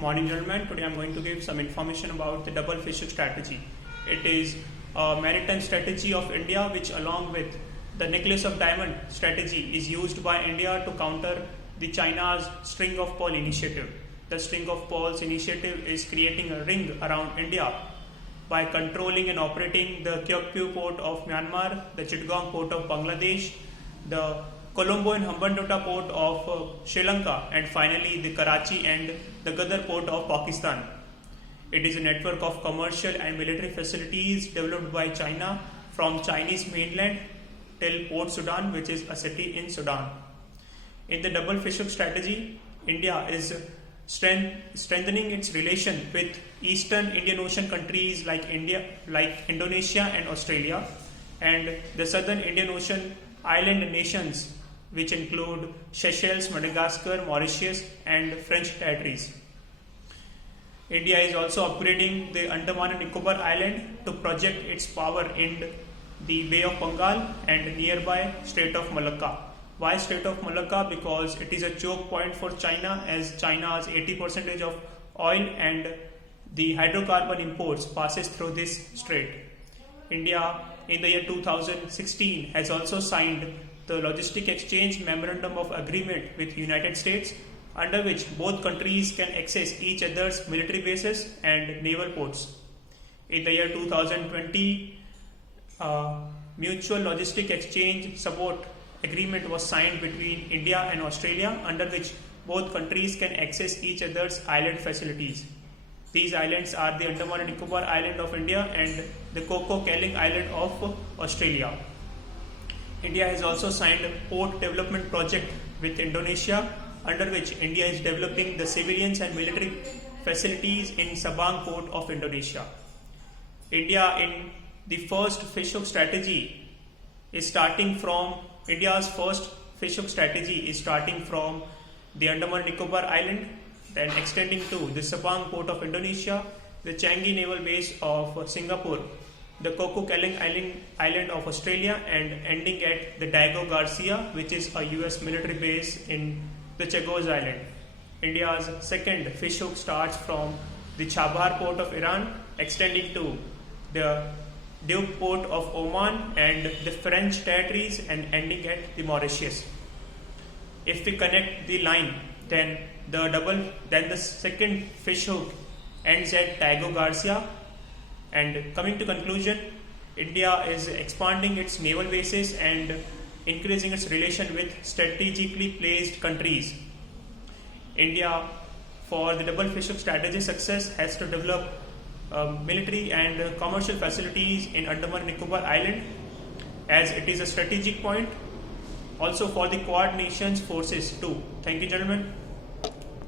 Morning, gentlemen. Today I'm going to give some information about the double fish strategy. It is a maritime strategy of India which, along with the necklace of diamond strategy, is used by India to counter the China's string of pearl initiative. The string of pearls initiative is creating a ring around India by controlling and operating the Kyokpyu port of Myanmar, the Chittagong port of Bangladesh, the Colombo and Hambantota port of Sri Lanka, and finally the Karachi and the Ghadar port of Pakistan. It is a network of commercial and military facilities developed by China from Chinese mainland till Port Sudan, which is a city in Sudan. In the double fish strategy, India is strengthening its relation with Eastern Indian Ocean countries like Indonesia and Australia, and the Southern Indian Ocean island nations, which include Seychelles, Madagascar, Mauritius, and French territories. India is also upgrading the Andaman and Nicobar Island to project its power in the Bay of Bengal and nearby Strait of Malacca. Why Strait of Malacca? Because it is a choke point for China, as China's 80% of oil and the hydrocarbon imports passes through this strait. India in the year 2016 has also signed the Logistic Exchange Memorandum of Agreement with United States, under which both countries can access each other's military bases and naval ports. In the year 2020, Mutual Logistic Exchange Support Agreement was signed between India and Australia, under which both countries can access each other's island facilities. These islands are the Andaman and Nicobar Island of India and the Coco Kelling Island of Australia. India has also signed a port development project with Indonesia, under which India is developing the civilians and military facilities in Sabang port of Indonesia. India in the first fish hook strategy is starting from India's first fish hook strategy is starting from the Andaman and Nicobar Island, then extending to the Sabang port of Indonesia, the Changi naval base of Singapore, the Coco Kelling Island of Australia, and ending at the Diego Garcia, which is a US military base in the Chagos Island. India's second fish hook starts from the Chabahar port of Iran, extending to the Duke port of Oman and the French territories, and ending at the Mauritius. If we connect the line, then the second fish hook ends at Diego Garcia. And coming to conclusion, India is expanding its naval bases and increasing its relation with strategically placed countries. India, for the double fish hook strategy success, has to develop military and commercial facilities in Andaman and Nicobar Island, as it is a strategic point. Also for the Quad Nations forces too. Thank you, gentlemen.